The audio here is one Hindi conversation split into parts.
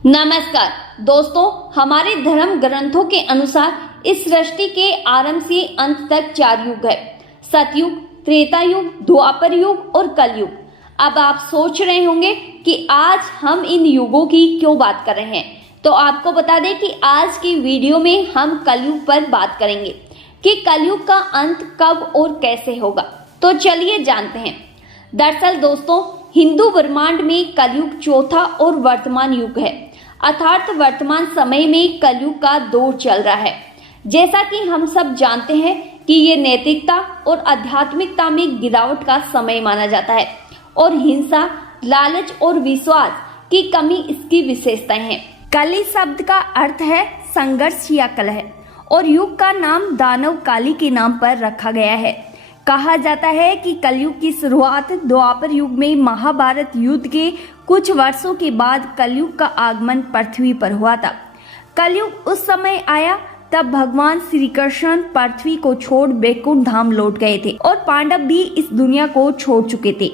नमस्कार दोस्तों, हमारे धर्म ग्रंथों के अनुसार इस सृष्टि के आरंभ से अंत तक 4 युग है। सतयुग, त्रेता युग, द्वापर युग और कलयुग। अब आप सोच रहे होंगे कि आज हम इन युगों की क्यों बात कर रहे हैं, तो आपको बता दें कि आज की वीडियो में हम कलयुग पर बात करेंगे कि कलयुग का अंत कब और कैसे होगा। तो चलिए जानते हैं। दरअसल दोस्तों, हिंदू ब्रह्मांड में कलयुग चौथा और वर्तमान युग है, अर्थात वर्तमान समय में कलयुग का दौर चल रहा है। जैसा कि हम सब जानते हैं कि ये नैतिकता और आध्यात्मिकता में गिरावट का समय माना जाता है और हिंसा, लालच और विश्वास की कमी इसकी विशेषताएं हैं। कली शब्द का अर्थ है संघर्ष या कलह और युग का नाम दानव काली के नाम पर रखा गया है। कहा जाता है कि कलयुग की शुरुआत द्वापर युग में महाभारत युद्ध के कुछ वर्षों के बाद कलयुग का आगमन पृथ्वी पर हुआ था। कलयुग उस समय आया तब भगवान श्री कृष्ण पृथ्वी को छोड़ बैकुंठ धाम लौट गए थे और पांडव भी इस दुनिया को छोड़ चुके थे।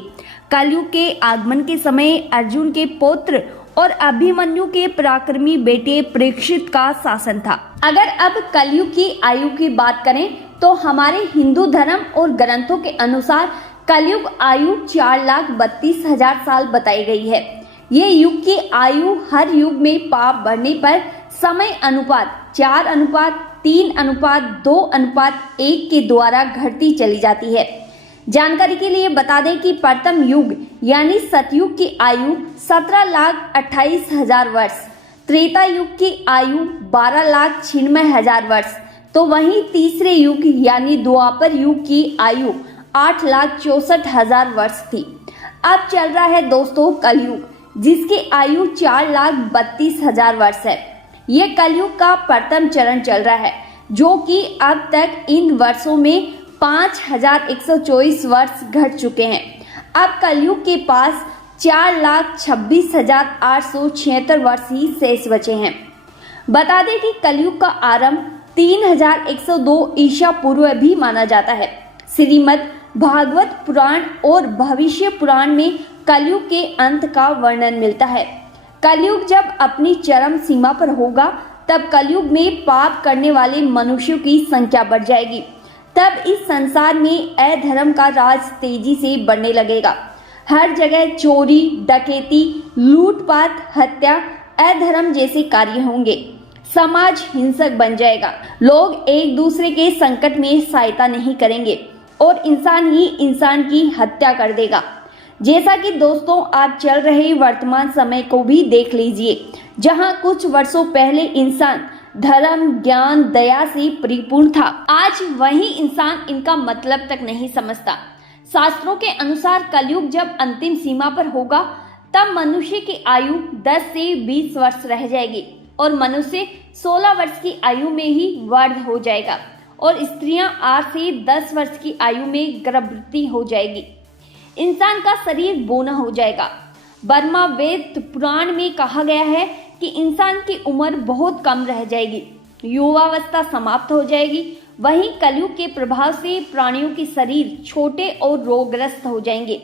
कलयुग के आगमन के समय अर्जुन के पुत्र और अभिमन्यु के पराक्रमी बेटे परीक्षित का शासन था। अगर अब कलयुग की आयु की बात करें तो हमारे हिंदू धर्म और ग्रंथों के अनुसार कलयुग आयु 4,32,000 साल बताई गई है। ये युग की आयु हर युग में पाप बढ़ने पर समय अनुपात 4:3:2:1 के द्वारा घटती चली जाती है। जानकारी के लिए बता दें कि प्रथम युग यानी सतयुग की आयु 17,28,000 वर्ष, त्रेता युग की आयु 12,96,000 वर्ष, तो वहीं तीसरे युग यानी द्वापर युग की आयु 8,64,000 वर्ष थी। अब चल रहा है दोस्तों कलयुग, जिसकी आयु 4,32,000 वर्ष है। ये कलयुग का प्रथम चरण चल रहा है, जो कि अब तक इन वर्षों में 5,124 वर्ष घट चुके हैं। अब कलयुग के पास 4,26,876 वर्ष ही शेष बचे हैं। बता दें कि कलयुग का आरंभ 3,102 ईसा पूर्व भी माना जाता है। श्रीमद् भागवत पुराण और भविष्य पुराण में कलयुग के अंत का वर्णन मिलता है। कलयुग जब अपनी चरम सीमा पर होगा तब कलयुग में पाप करने वाले मनुष्यों की संख्या बढ़ जाएगी। तब इस संसार में अधर्म का राज तेजी से बढ़ने लगेगा। हर जगह चोरी, डकैती, लूटपाट, हत्या, अधर्म जैसे कार्य होंगे। समाज हिंसक बन जाएगा। लोग एक दूसरे के संकट में सहायता नहीं करेंगे और इंसान ही इंसान की हत्या कर देगा। जैसा कि दोस्तों आप चल रहे वर्तमान समय को भी देख लीजिए, जहां कुछ वर्षों पहले इंसान धर्म, ज्ञान, दया से परिपूर्ण था, आज वही इंसान इनका मतलब तक नहीं समझता। शास्त्रों के अनुसार कलयुग जब अंतिम सीमा पर होगा तब मनुष्य की आयु 10 से 20 वर्ष रह जाएगी और मनुष्य 16 वर्ष की आयु में ही वृद्ध हो जाएगा और स्त्रियां 8 से 10 वर्ष की आयु में गर्भवती हो जाएगी। इंसान का शरीर बौना हो जाएगा। ब्रह्मा वेद पुराण में कहा गया है कि इंसान की उम्र बहुत कम रह जाएगी, युवावस्था समाप्त हो जाएगी। वहीं कलयुग के प्रभाव से प्राणियों के शरीर छोटे और रोगग्रस्त हो जाएंगे।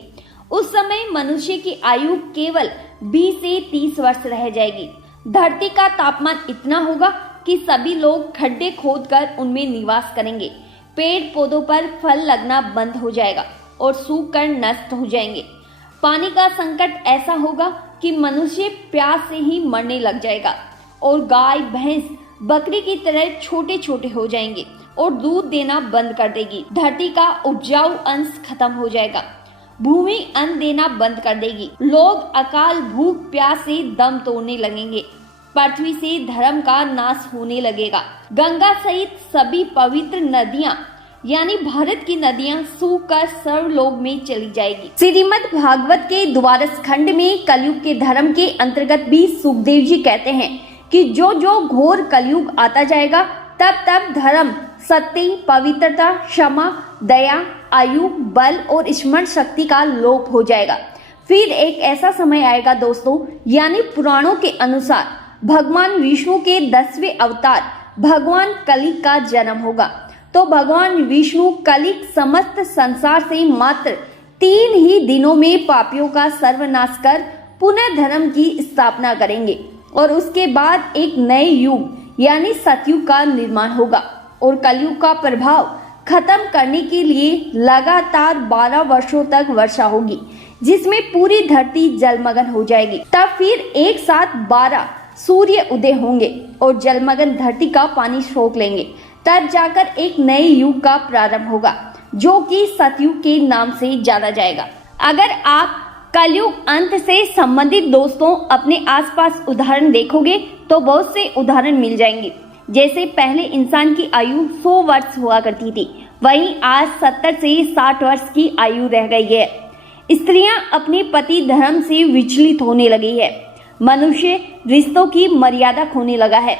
उस समय मनुष्य की आयु केवल 20 से 30 वर्ष रह जाएगी। धरती का तापमान इतना होगा कि सभी लोग खड्डे खोदकर उनमें निवास करेंगे। पेड़ पौधों पर फल लगना बंद हो जाएगा और सूख कर नष्ट हो जाएंगे। पानी का संकट ऐसा होगा कि मनुष्य प्यास से ही मरने लग जाएगा और गाय, भैंस, बकरी की तरह छोटे छोटे हो जाएंगे और दूध देना बंद कर देगी। धरती का उपजाऊ अंश खत्म हो जाएगा। भूमि अन्न देना बंद कर देगी। लोग अकाल, भूख, प्यास से दम तोड़ने लगेंगे। पृथ्वी से धर्म का नाश होने लगेगा। गंगा सहित सभी पवित्र नदियां यानी भारत की नदियां सूखकर सर्वलोक में चली जाएगी। श्रीमद् भागवत के द्वादश खंड में कलयुग के धर्म के अंतर्गत भी सुखदेव जी कहते हैं कि जो जो घोर कलयुग आता जाएगा तब तब धर्म, सत्य, पवित्रता, क्षमा, दया, आयु, बल और स्मरण शक्ति का लोप हो जाएगा। फिर एक ऐसा समय आएगा दोस्तों, यानी पुराणों के अनुसार भगवान विष्णु के 10वें अवतार भगवान कली का जन्म होगा। तो भगवान विष्णु कलिक समस्त संसार से मात्र 3 ही दिनों में पापियों का सर्वनाश कर पुनः धर्म की स्थापना करेंगे। और उसके बाद एक नए युग यानी सतयुग का निर्माण होगा और कलयुग का प्रभाव खत्म करने के लिए लगातार 12 वर्षों तक वर्षा होगी, जिसमें पूरी धरती जलमग्न हो जाएगी। तब फिर एक साथ 12 सूर्य उदय होंगे और जलमग्न धरती का पानी सोख लेंगे। तब जाकर एक नए युग का प्रारंभ होगा, जो कि सतयुग के नाम से जाना जाएगा। अगर आप कलयुग अंत से संबंधित दोस्तों अपने आसपास उदाहरण देखोगे तो बहुत से उदाहरण मिल जाएंगे। जैसे पहले इंसान की आयु 100 वर्ष हुआ करती थी, वहीं आज 70 से 60 वर्ष की आयु रह गई है। स्त्रियां अपने पति धर्म से विचलित होने लगी है। मनुष्य रिश्तों की मर्यादा खोने लगा है।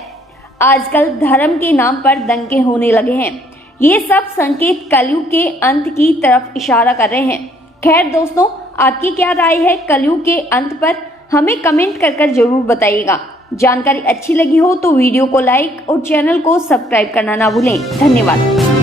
आजकल धर्म के नाम पर दंगे होने लगे हैं। ये सब संकेत कलयुग के अंत की तरफ इशारा कर रहे हैं। खैर दोस्तों, आपकी क्या राय है कलयुग के अंत पर? हमें कमेंट कर जरूर बताइएगा। जानकारी अच्छी लगी हो तो वीडियो को लाइक और चैनल को सब्सक्राइब करना ना भूलें। धन्यवाद।